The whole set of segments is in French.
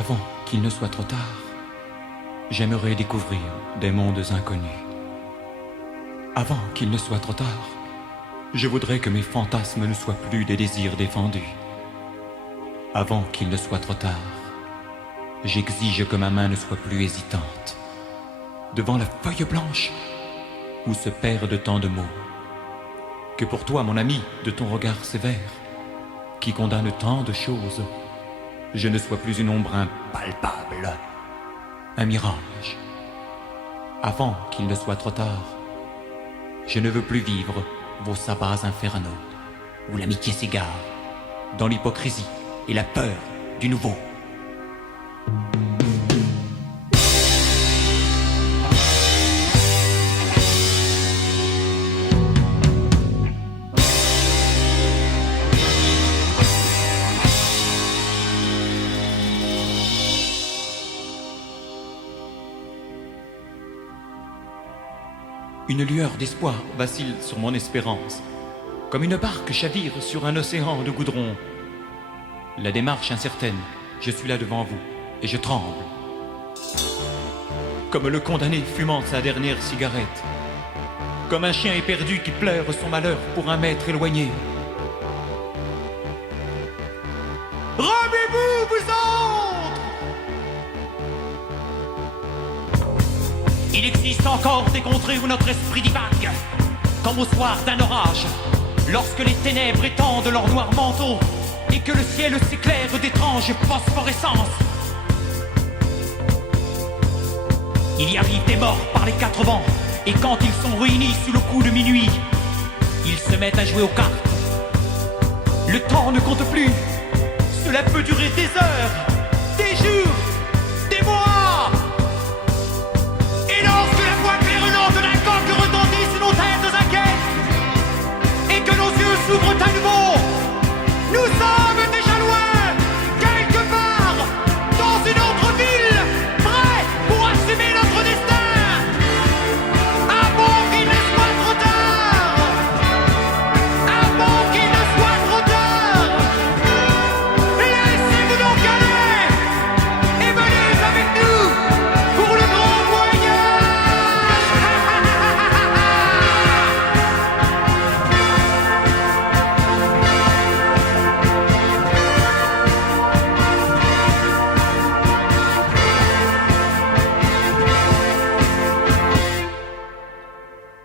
Avant qu'il ne soit trop tard, j'aimerais découvrir des mondes inconnus. Avant qu'il ne soit trop tard, je voudrais que mes fantasmes ne soient plus des désirs défendus. Avant qu'il ne soit trop tard, j'exige que ma main ne soit plus hésitante devant la feuille blanche où se perdent tant de mots. Que pour toi, mon ami, de ton regard sévère, qui condamne tant de choses, je ne sois plus une ombre impalpable, un mirage. Avant qu'il ne soit trop tard, je ne veux plus vivre vos sabbats infernaux, où l'amitié s'égare dans l'hypocrisie et la peur du nouveau. Une lueur d'espoir vacille sur mon espérance, comme une barque chavire sur un océan de goudron. La démarche incertaine, je suis là devant vous, et je tremble. Comme le condamné fumant sa dernière cigarette, comme un chien éperdu qui pleure son malheur pour un maître éloigné. Remuez-vous, vous autres! Il existe encore des contrées où notre esprit divague, comme au soir d'un orage, lorsque les ténèbres étendent leur noir manteau et que le ciel s'éclaire d'étranges phosphorescences. Il y arrive des morts par les quatre vents, et quand ils sont réunis sous le coup de minuit, ils se mettent à jouer aux cartes. Le temps ne compte plus, cela peut durer des heures, des jours, des mois. Et lorsque la voix claironnante d'un coq retentit sur nos têtes inquiètes, et que nos yeux s'ouvrent à nouveau, nous sommes déjà loin, quelque part, dans une autre ville, prêts pour assumer notre destin. Avant qu'il ne soit trop tard, avant qu'il ne soit trop tard, laissez-vous donc aller et venez avec nous pour le grand voyage.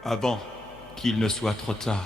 Avant qu'il ne soit trop tard.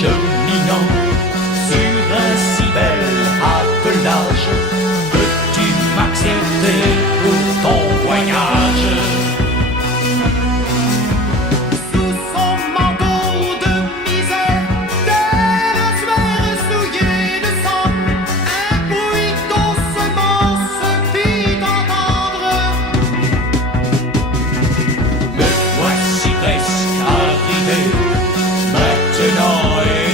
Cheminant sur un si bel attelage, peux-tu m'accepter pour ton voyage? Sous son manteau de misère, des sphères souillées de sang, un bruit doucement se fit entendre. Me voici presque arrivé, maintenant et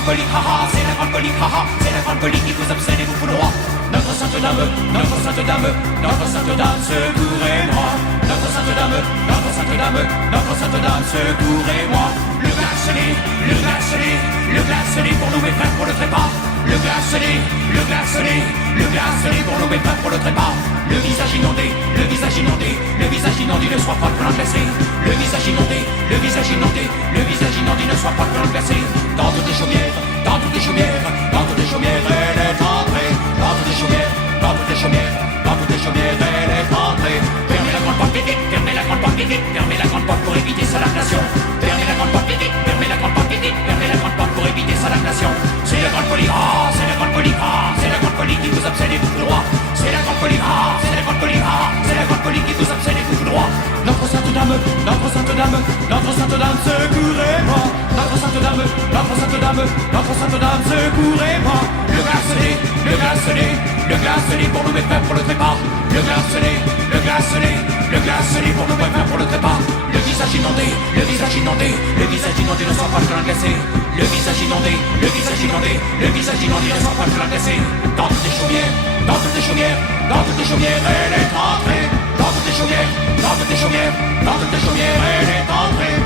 grande folie, haha, c'est la grande folie, haha, c'est la grande folie qui vous obsède et vous foudroie. Notre sainte dame, notre sainte dame, notre sainte dame, secourez-moi. Notre sainte dame, notre sainte dame, notre sainte dame, secourez-moi. Le glacelet, le glacelet, le glacelet pour nous mes frères pour le trépas. Le glacelet, le glacelet, le glacelet pour nous mes frères pour le trépas. Le visage inondé, le visage inondé, le visage inondé, ne sois pas plein glacé. Le visage inondé, le visage inondé, le visage inondé, ne sois pas plein glacé. Dans toutes les chaumières, dans toutes les chaumières, dans toutes les chaumières, elle est entrée. Dans toutes les chaumières, dans toutes les chaumières, dans toutes les chaumières, elle est entrée. Fermez la grande porte, vite, fermez la grande porte, vite, fermez la grande porte pour éviter sa lactation. Fermez la grande porte, vite, fermez la grande porte, vite, fermez la grande porte pour éviter sa lactation. C'est la grande folie, ah, c'est la grande folie, ah, c'est la grande folie qui vous obsède et vous fout droit. C'est la grande folie, ah, c'est la grande folie, ah, c'est la grande folie qui vous obsède et vous fout droit. Notre sainte dame, notre sainte dame, notre sainte dame, secourez-moi. Notre sainte dame, notre sainte dame, notre sainte dame, secourez-moi. Le glacelet, le glacelet, le glacelet pour nous mes frères pour le trépas. Le glacelet, le glacelet, le glacelet pour nous mes frères pour le trépas. Le visage inondé, le visage inondé, le visage inondé ne sent pas le plein glacé. Le visage inondé, le visage inondé, le visage inondé ne sent pas le plein glacé. Dans toutes les chaumières, dans toutes les chaumières, dans toutes les chaumières, elle est entrée. Dans toutes les chaumières, dans toutes les chaumières, dans toutes les chaumières, elle est entrée.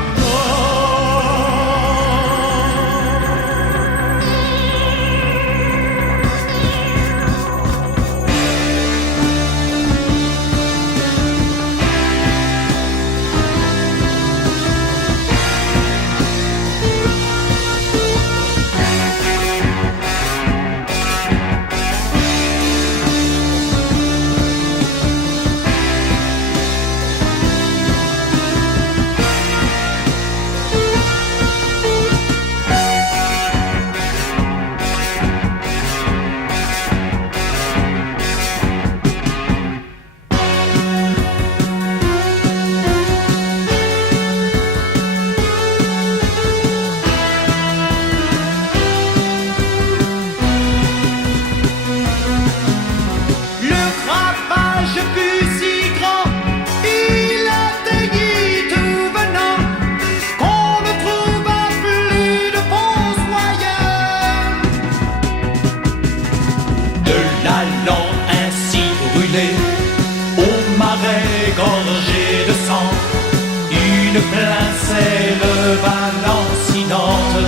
Une pincelle balancinante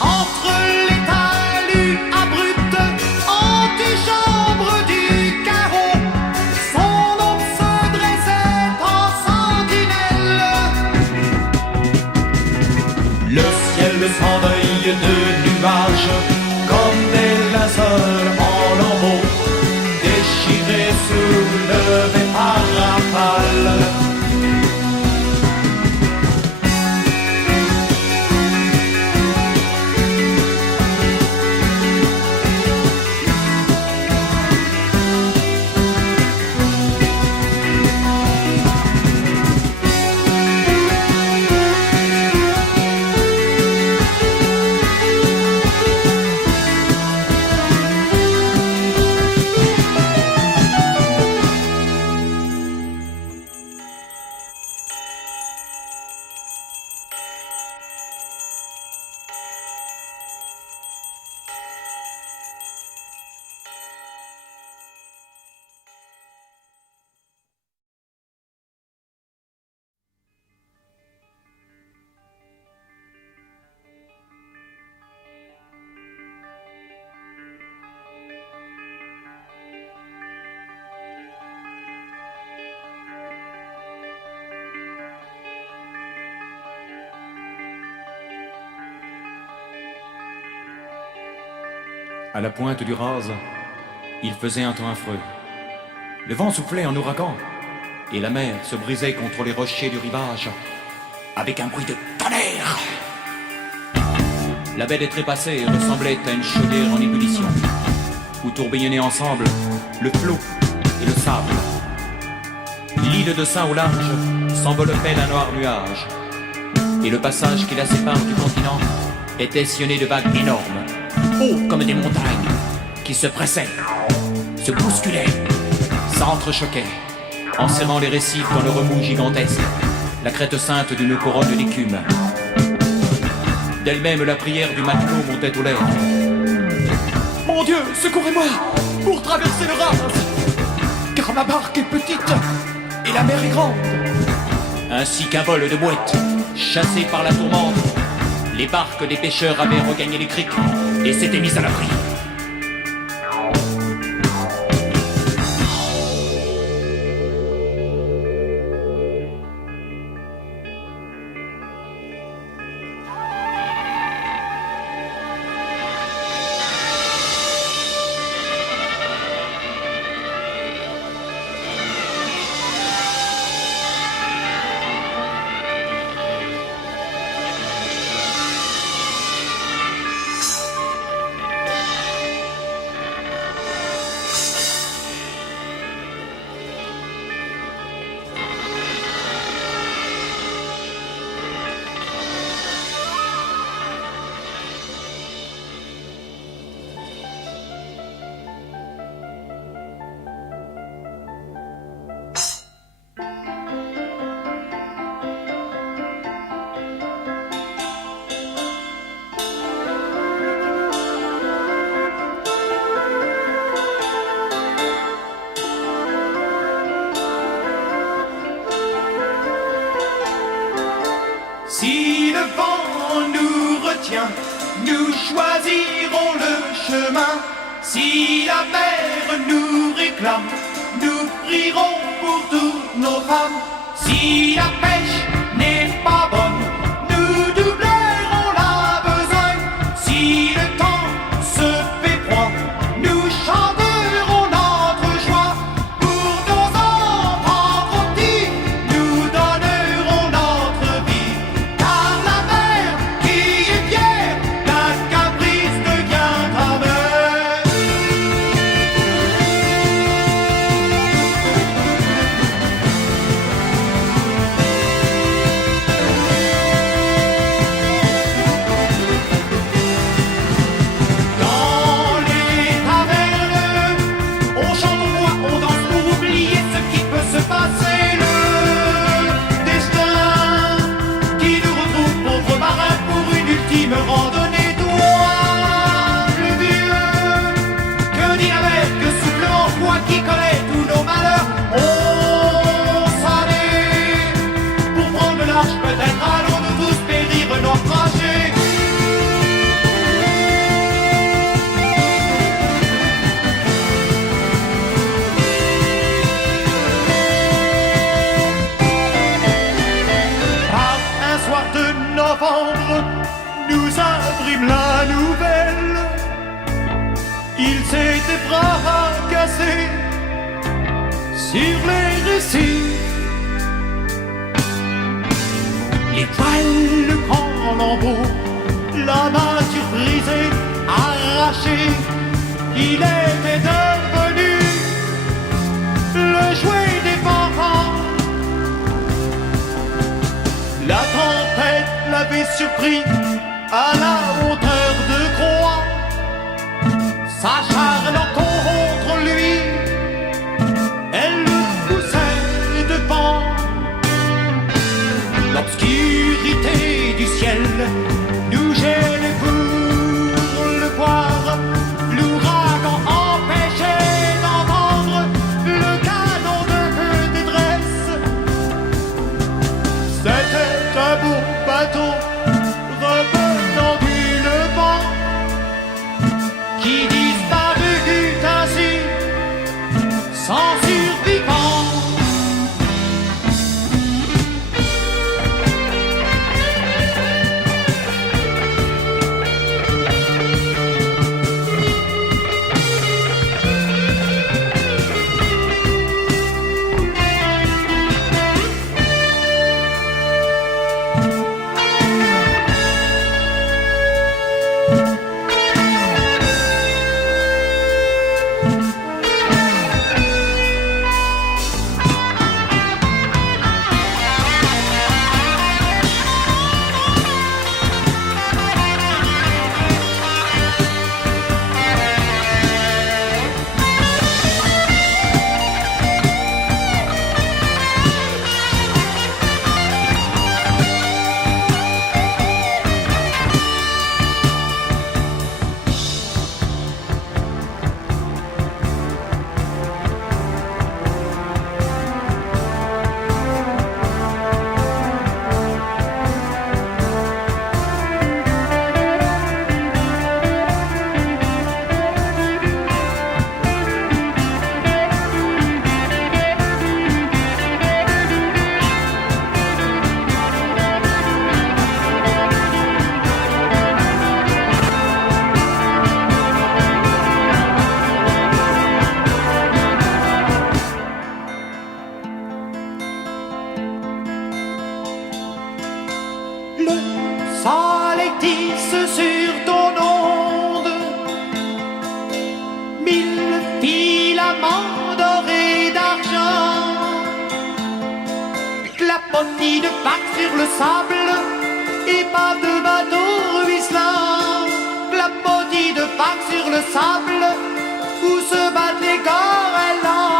entre les talus abrupts, antichambre du carreau. Son ombre se dressait en sentinelle. Le ciel sans deuil de nuages, comme des linceuls en lambeaux, déchirés, soulevés par rafales. À la pointe du Raz, il faisait un temps affreux. Le vent soufflait en ouragan, et la mer se brisait contre les rochers du rivage, avec un bruit de tonnerre. La baie des Trépassés ressemblait à une chaudière en ébullition, où tourbillonnaient ensemble le flot et le sable. L'île de Saint au large s'enveloppait d'un noir nuage, et le passage qui la sépare du continent était sillonné de vagues énormes, hauts comme des montagnes, qui se pressaient, se bousculaient, s'entrechoquaient, enserrant les récifs dans le remous gigantesque, la crête sainte d'une couronne d'écume. D'elle-même, la prière du matelot montait aux lèvres. Mon Dieu, secourez-moi pour traverser le Raz, car ma barque est petite et la mer est grande. Ainsi qu'un vol de mouettes, chassé par la tourmente, les barques des pêcheurs avaient regagné les criques et s'étaient mis à l'abri. Si le vent nous retient, nous choisirons le chemin. Si la mer nous réclame, nous prierons pour toutes nos femmes. Si la pêche n'est pas bonne, nous doublerons la besogne. Si le temps se fait froid, nous chanterons notre joie. Pour nos enfants trop petits, nous donnerons notre vie. Car la mer qui est fière d'un caprice devient amère. Dans les tavernes, on chante, on boit, on danse pour oublier ce qui peut se passer. Le destin qui nous retrouve pauvres marins pour une ultime randonnée. Toi, le vieux, que dit la mer, que souffle en toi qui connaît tous nos malheurs. On s'en est pour prendre le large, peut-être allons-nous tous périr naufragés. Un soir de novembre, nous imprime la nouvelle. Il s'était fracassé sur les récifs. Les voiles en lambeaux, la nature brisée, arrachée. Il était devenu le jouet des parents. La tempête l'avait surpris à la hauteur de Croix, s'acharnant contre lui, elle le poussait devant. L'obscurité du ciel nous gênait pour le voir. L'ouragan empêchait d'entendre le canon de détresse. C'était un beau bateau revenant du potie de Pâques sur le sable et pas de bateau ruisselant. La potie de Pâques sur le sable où se battent les goélands.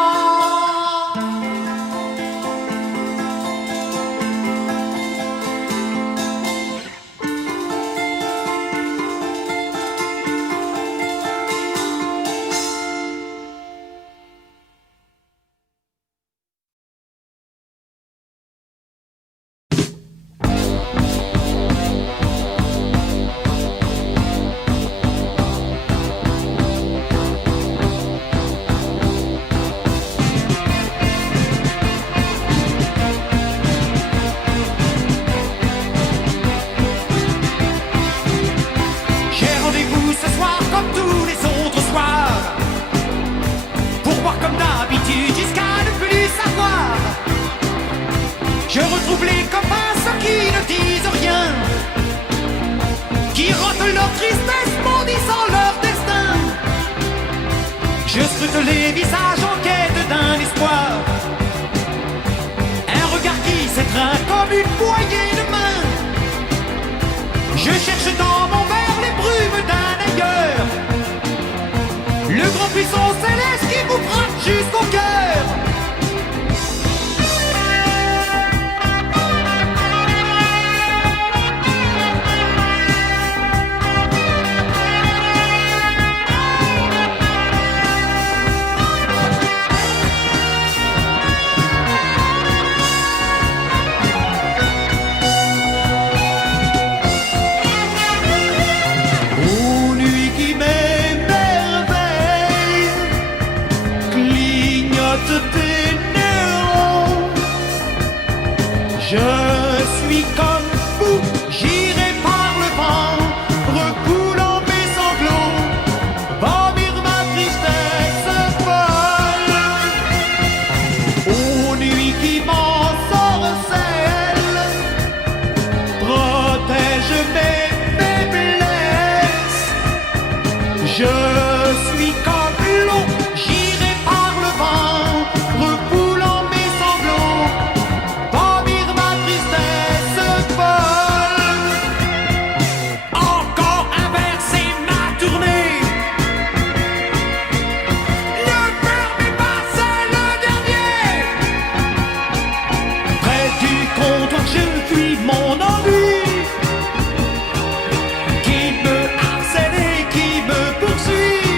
Je retrouve les copains, ceux qui ne disent rien, qui rotent leur tristesse, maudissant leur destin. Je scrute les visages en quête d'un espoir, un regard qui s'étreint comme une poignée de main. Je cherche dans mon verre les brumes d'un ailleurs, le grand puissant céleste qui vous frappe jusqu'au cœur. Je suis comme fou, j'irai par le vent, refoulant mes sanglots, vomir ma tristesse folle. Aux nuits qui m'ensorcellent, protège mes faiblesses. Je suis comme l'eau, j'irai par le vent, refoulant mes sanglots. Encore inversé ma tournée. Ne fermez pas, c'est le dernier. Près du comptoir, je fuis mon ennui, qui me harcèle et qui me poursuit.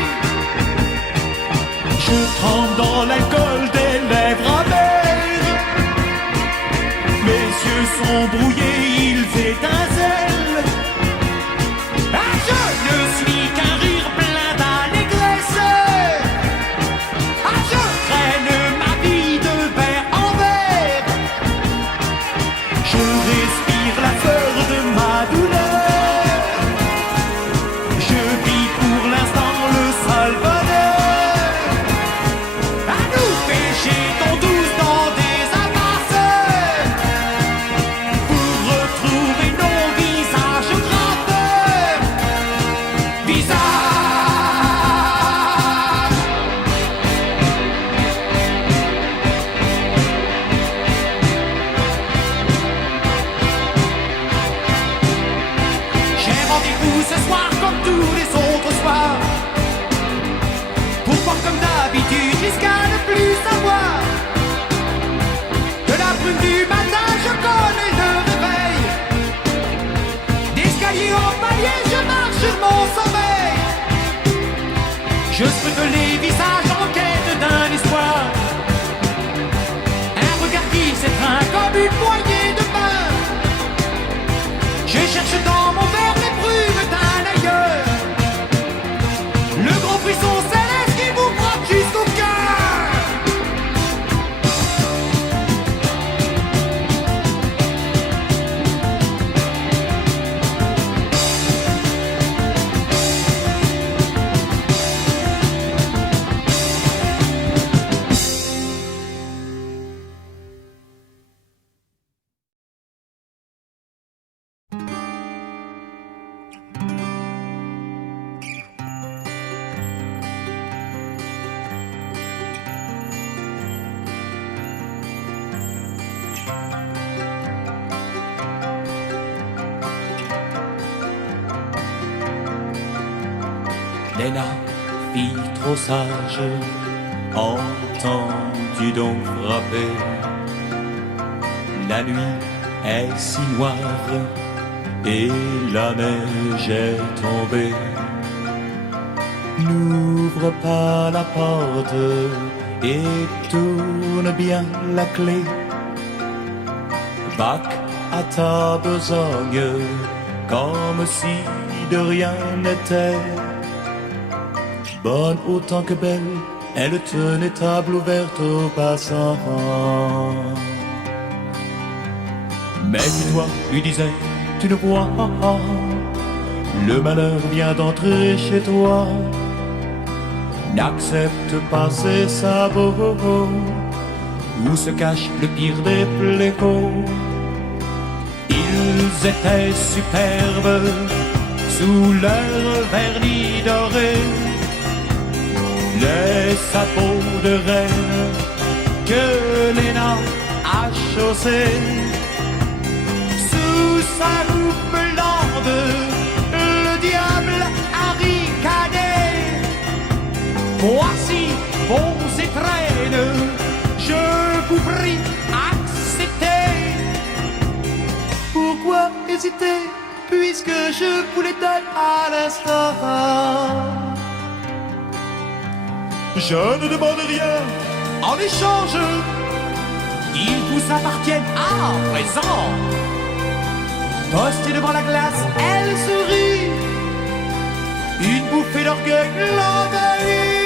Je trempe dans l'alcool des lèvres amères. Mes yeux sont brouillés, ils étincellent. Ah, je ne suis qu'un rire plein d'allégresse. Ah, je traîne ma vie de verre en verre. Je respire la fleur de ma douleur. Je vis pour l'instant le seul bonheur. À nous pécher ton douce dans des impasses, pour retrouver nos visages graveurs. Visages. J'ai rendez-vous ce soir comme tous les autres soirs, pour voir comme d'habitude jusqu'à ne plus savoir. De la brume du matin je connais le réveil, d'escalier en palier je marche sur mon sommeil. Je scrute les visages en quête d'un espoir, un regard qui s'étreint comme une poignée de main. Je cherche dans mon verre les brumes d'un ailleurs, le grand frisson céleste qui vous frappe jusqu'au cœur. Léna, fille trop sage, entends-tu donc frapper? La nuit est si noire et la neige est tombée. N'ouvre pas la porte et tourne bien la clé. Bac à ta besogne comme si de rien n'était. Bonne autant que belle, elle tenait table ouverte aux passants. Mais dis-toi, lui disait, tu ne vois pas, le malheur vient d'entrer chez toi. N'accepte pas ces sabots où se cache le pire des fléaux. Ils étaient superbes sous leur vernis doré, les sabots de reine que Léna a chaussés. Sous sa loupe blonde, le diable a ricané. Voici vos étrennes, je vous prie, acceptez. Pourquoi hésiter, puisque je vous les donne à l'instant? Je ne demande rien en échange, ils vous appartiennent à présent. Postée devant la glace, elle sourit, une bouffée d'orgueil l'envahit.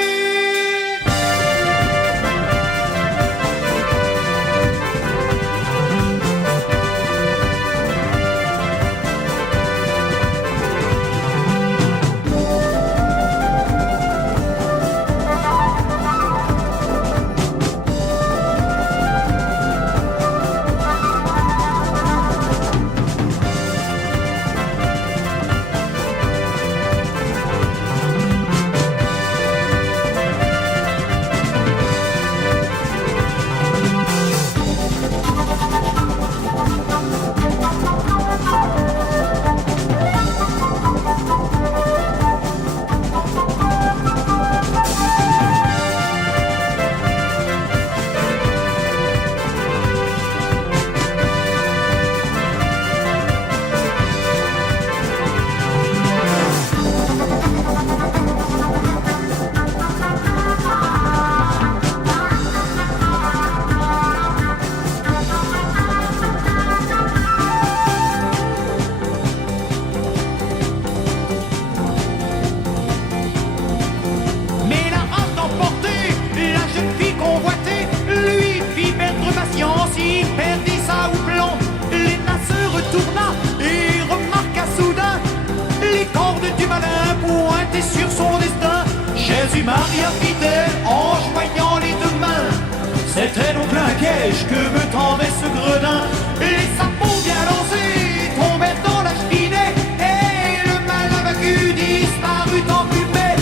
Maria fit-elle en joignant les deux mains. C'était donc l'Inquèche que me tendait ce gredin. Les sapots bien lancés tombèrent dans la cheminée et le malin vaincu disparut en fumée.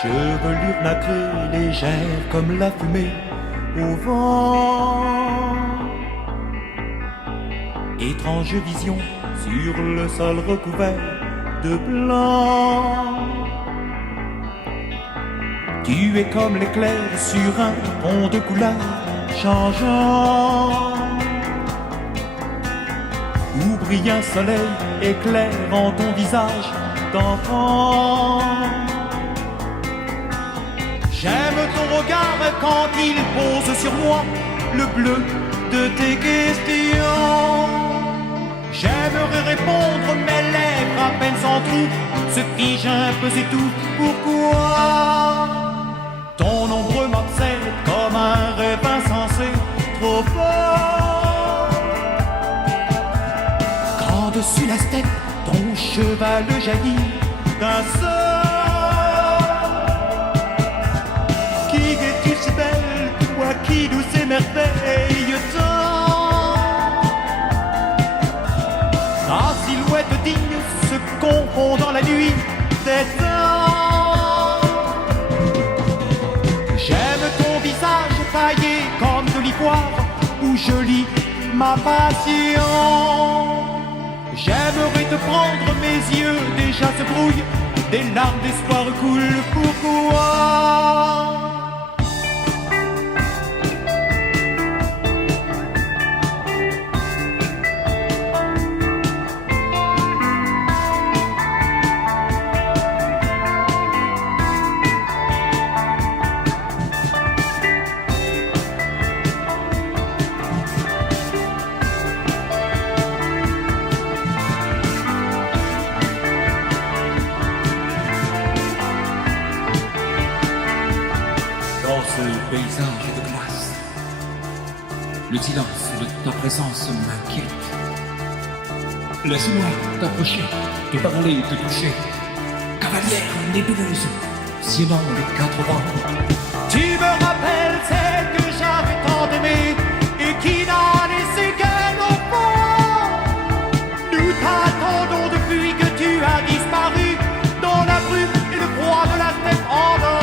chevelure nacrée, légère comme la fumée au vent. Étrange vision sur le sol recouvert de blanc. Tu es comme l'éclair sur un pont de couleur changeant, où brille un soleil éclairant ton visage d'enfant. J'aime ton regard quand il pose sur moi le bleu de tes questions. J'aimerais répondre, mes lèvres à peine s'entrouvent, se figent un peu, c'est tout. Pourquoi ton ombre m'obsède comme un rêve insensé, trop fort? Quand dessus la steppe, ton cheval jaillit d'un sort. Qui es-tu si belle, toi qui nous émerveille tant? Ta silhouette digne se confond dans la nuit des temps. J'aime ton visage taillé comme de l'ivoire où je lis ma passion. J'aimerais te prendre, mes yeux déjà se brouillent, des larmes d'espoir coulent. Pourquoi? Paysage de glace, le silence de ta présence m'inquiète. Laisse-moi t'approcher, te parler, te toucher. Cavalière nébuleuse, sillonnant les quatre vents. Tu me rappelles celle que j'avais tant aimée et qui n'a laissé qu'elle au fond. Nous t'attendons depuis que tu as disparu dans la brume et le froid de la steppe endormie.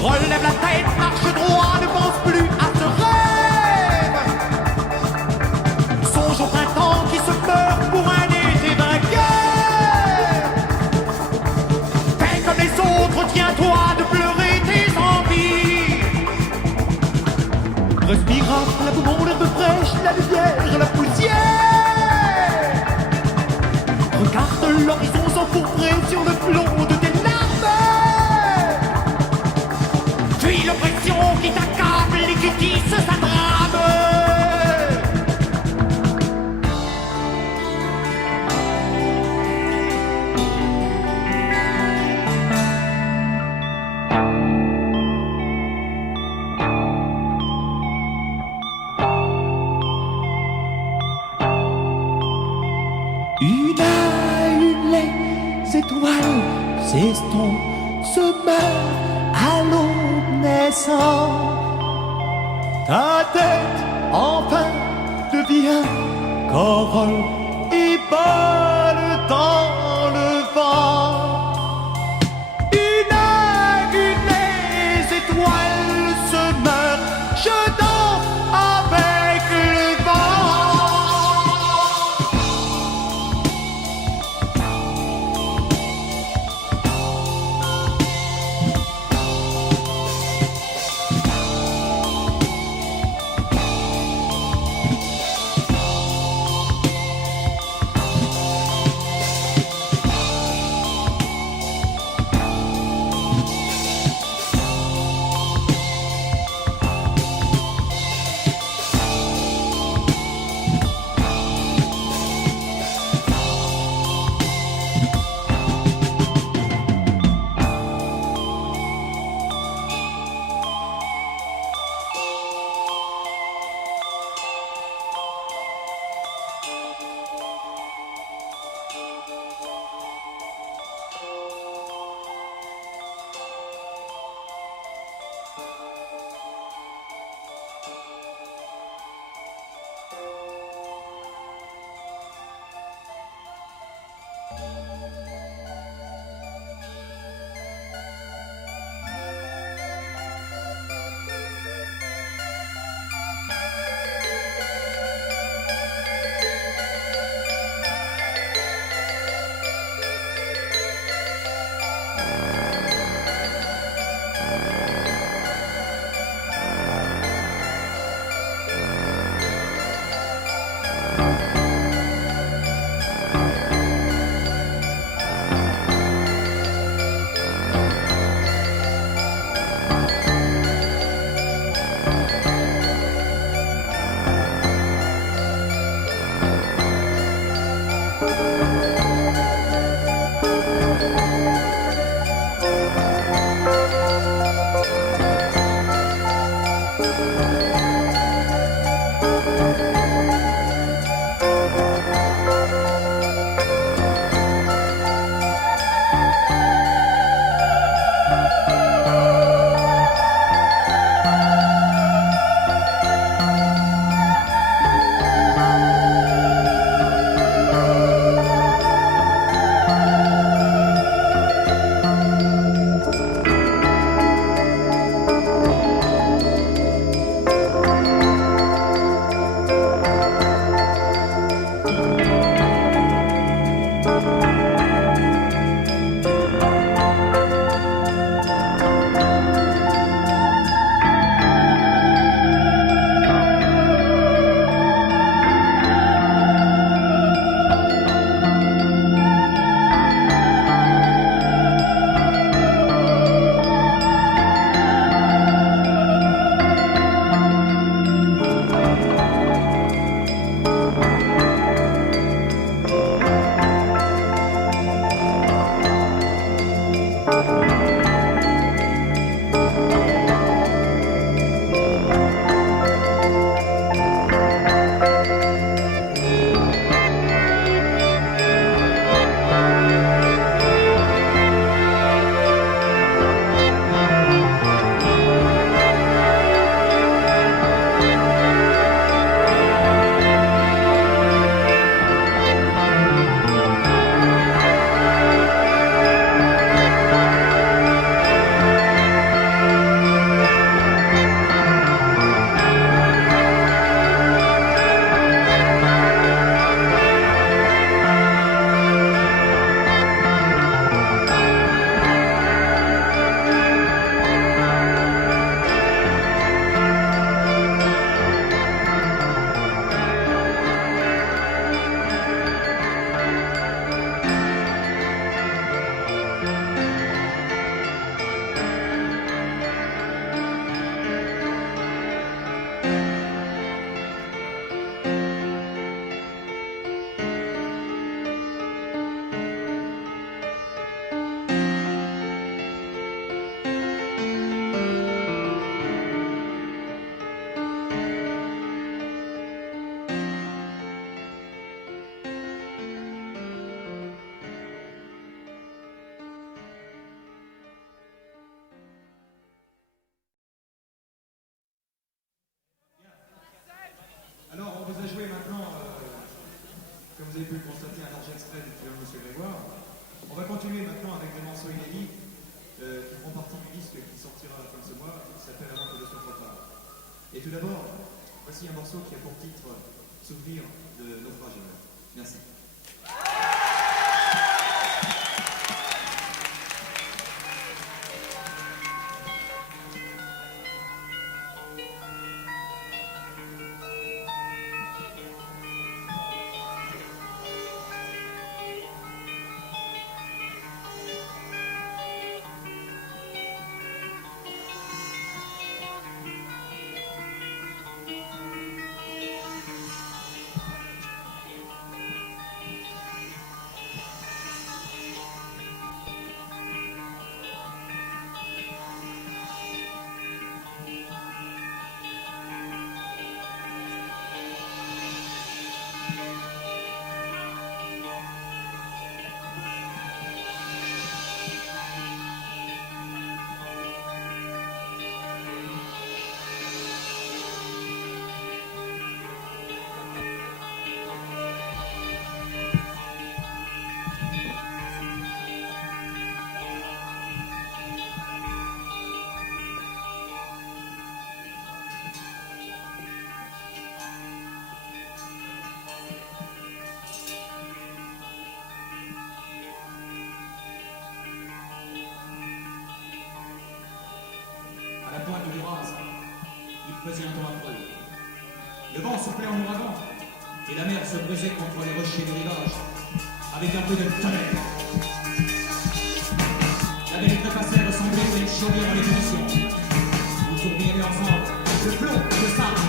Relève la tête, marche droit, ne pense plus à ce rêve. Songe au printemps qui se meurt pour un été vainqueur. Fais comme les autres, tiens-toi de pleurer tes envies. Respire la poumon, l'herbe fraîche, la lumière, la poussière. Regarde l'horizon s'empourprer sur le flot de tes larmes. Puis l'oppression qui t'accable et qui tisse sa drame. Une à une, les étoiles s'estompent, se meurent à l'aube naissant. Ta tête enfin devient corolle et vole dans le vent. Une à une, les étoiles se meurent, je danse avec le vent. Alors, on vous a joué maintenant, comme vous avez pu le constater, un large extrait du film Monsieur Grégoire. On va continuer maintenant avec des morceaux inédits qui feront partie du disque qui sortira à la fin de ce mois, qui s'appelle Avant que le soit trop tard. Et tout d'abord, voici un morceau qui a pour titre Souvenir de naufrageur. Merci. À la pointe du Raz, il faisait un temps affreux. Le vent soufflait en ouragan, et la mer se brisait contre les rochers du rivage, avec un peu de tonnerre. La baie trépassée ressemblait à une chaudière en ébullition. Nous tourbillonnions ensemble, de plomb et de sable.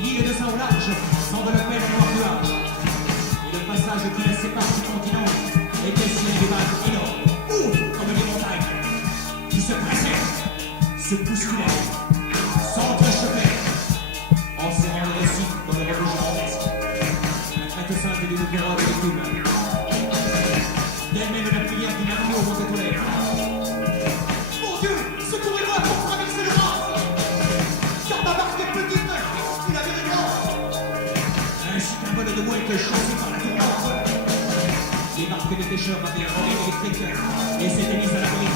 L'île de Saint-Olage s'enveloppait dans le noir nuage, et le passage qui la sépare du continent et que si les vagues inondent, ouvrent comme des montagnes, qui se pressaient, se bousculaient, s'entrechoquaient, en serrant les récits dans le rebond gigantesque. La traite sainte des nouveaux des légumes. D'elle-même la prière du marteau montait aux lèvres. Mon Dieu, secourez-moi pour traverser le Rhin. Car ma barque est petite, et la mer est grande. Ainsi qu'un vol de mouettes chassé par la tourmente. Les barques des pêcheurs avaient un relais électrique et s'étaient mises à l'abri.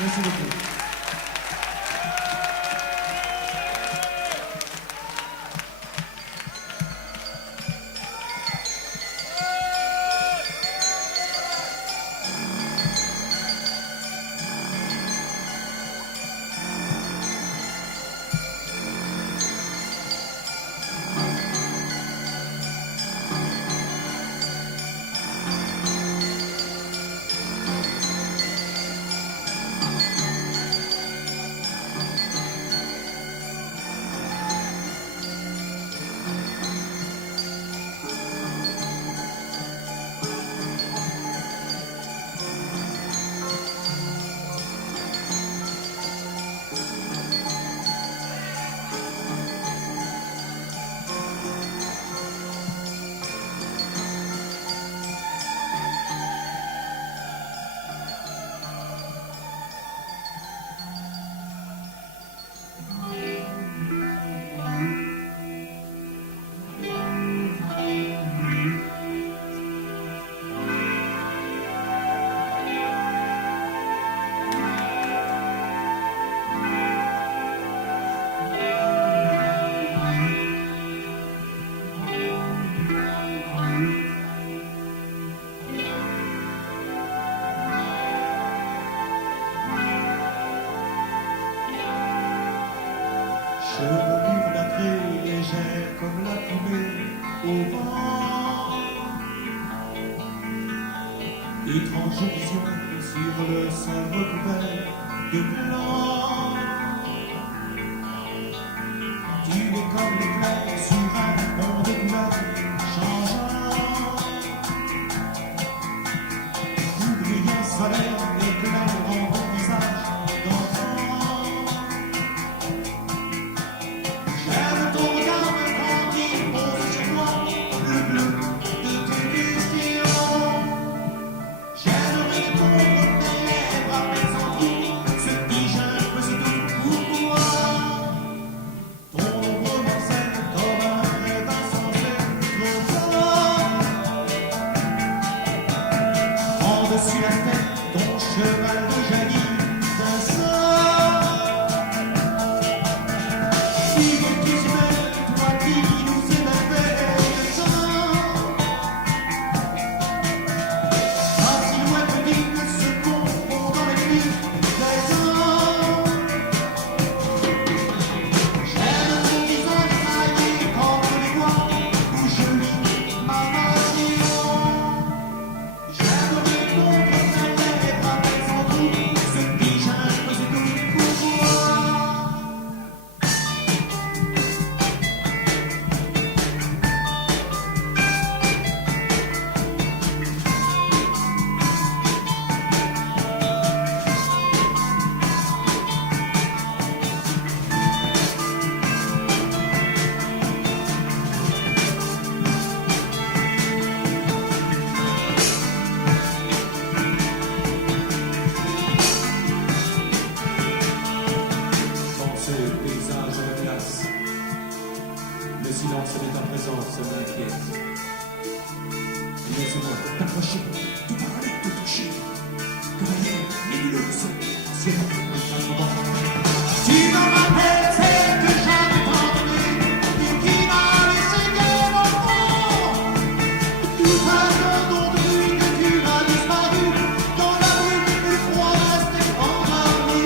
Merci beaucoup. Chevelure nacrée, légère comme la fumée au vent. Étrange vision sur le sol recouvert de blanc. Tu es comme l'éclair sur un monde de couleurs changeant. Tout brillant soleil éclaire en ton visage d'enfant. J'aime ton regard quand il pose sur moi le bleu de tes questions. J'aimerais répondre tes lèvres à peine senties, ce qui gêne me c'est tout pour moi. Ton ombre morcelle comme un rêve insensé, trop fort. En-dessus la tête, ton cheval de jaillit d'un sort. Toi qui nous émerveille de temps. Ta silhouette digne se confond dans les nuits des ans. J'aime ton visage maillé contre les bois où je lis ma passion. J'aimerais répondre tes lèvres à peine sans doute, ce qui gêne me c'est tout pour moi. Dans ce paysage de glace, le silence de ta présence m'inquiète. Laisse-moi t'approcher, te parler, te toucher, comme ailleurs, nébuleuse, ciel, un moment. Tu me rappelles celle que j'avais pardonnée, et qui m'a laissé guère au fond. Tout un don de vue que tu as disparu, dans la rue, le froid restait endormi.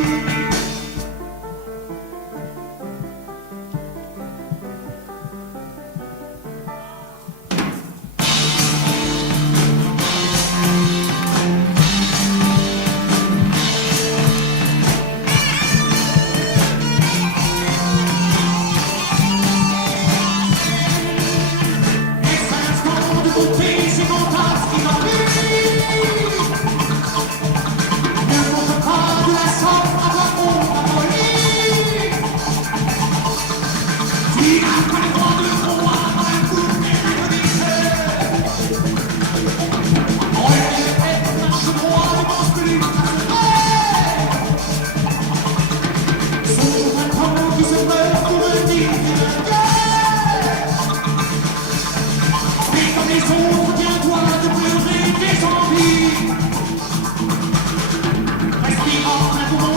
Respirant un poumon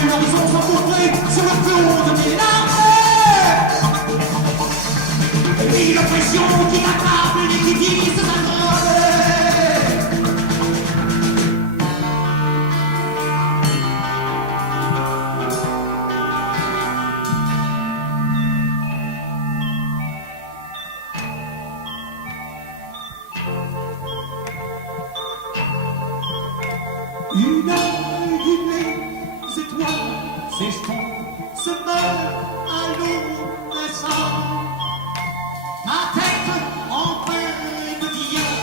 vu l'horizon s'engouffrer sur le front de mes larmes. Et puis l'oppression qui m'accable et qui divise sa grande. Une les étoiles s'estompent, se meurent à l'eau naissant. Ma tête en pleine devient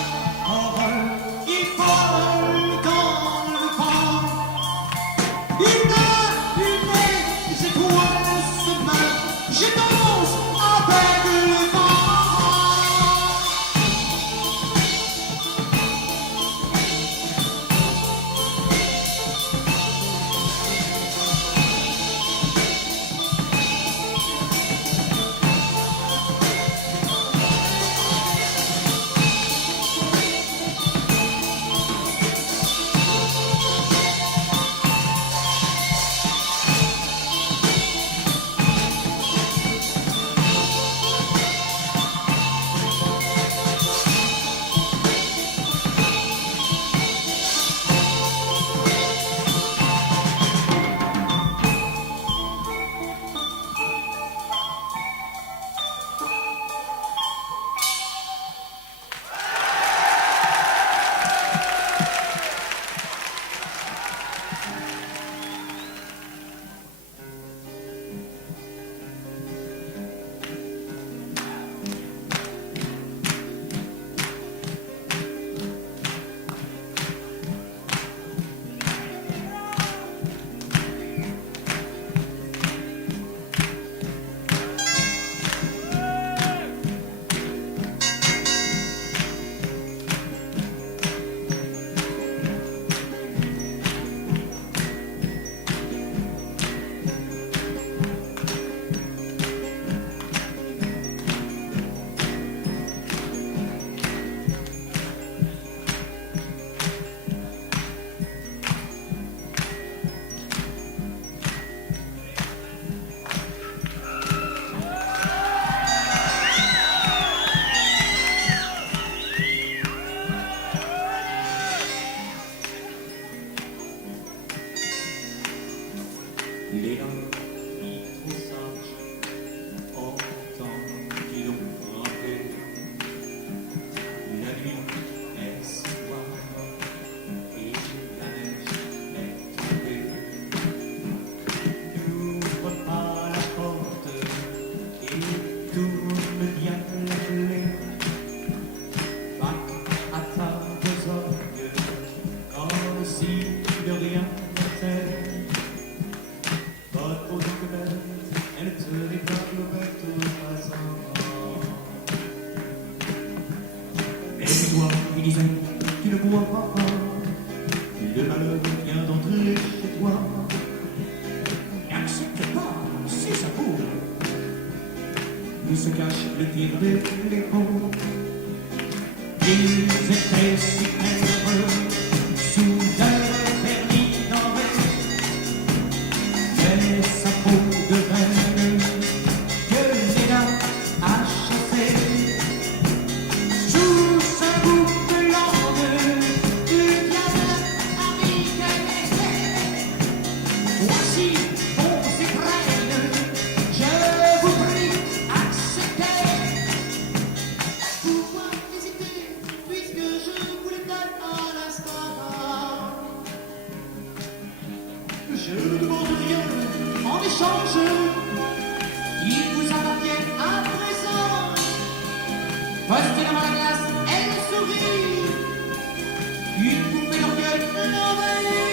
horreur, il vole dans le vent. Une les étoiles se meurent, je danse avec le vent. Les hommes qui trop sages entendent l'ont frappé. La nuit est si noire et la neige est tombée. N'ouvre pas la porte et tourne bien la clé. Va à ta besogne comme si de rien n'était. Votre peau de belle, elle te développe tout passant. Mais toi, qui disais, tu ne vois pas, le malheur vient d'entrer chez toi. N'accepte pas, c'est sa peau, où se cache le tir de l'épaule. Ils étaient si heureux, soudain permis d'envers. Mais sa peau de reine que Léna a chassée. Sous sa boucle de langue, tu viens arriver. Voici vos étrennes, je vous prie, acceptez. Pourquoi hésiter, puisque je vous le donne à l'instant? Je ne demande rien en échange, il vous appartient à présent. Postez devant la glace, elle sourit, une poupée d'orgueil l'envahit.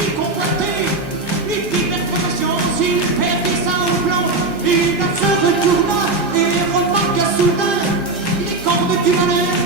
fit convoiter, lui fit mettre conscience, il perdit ça au blanc. Il se retourna et remarqua soudain les cordes du malheur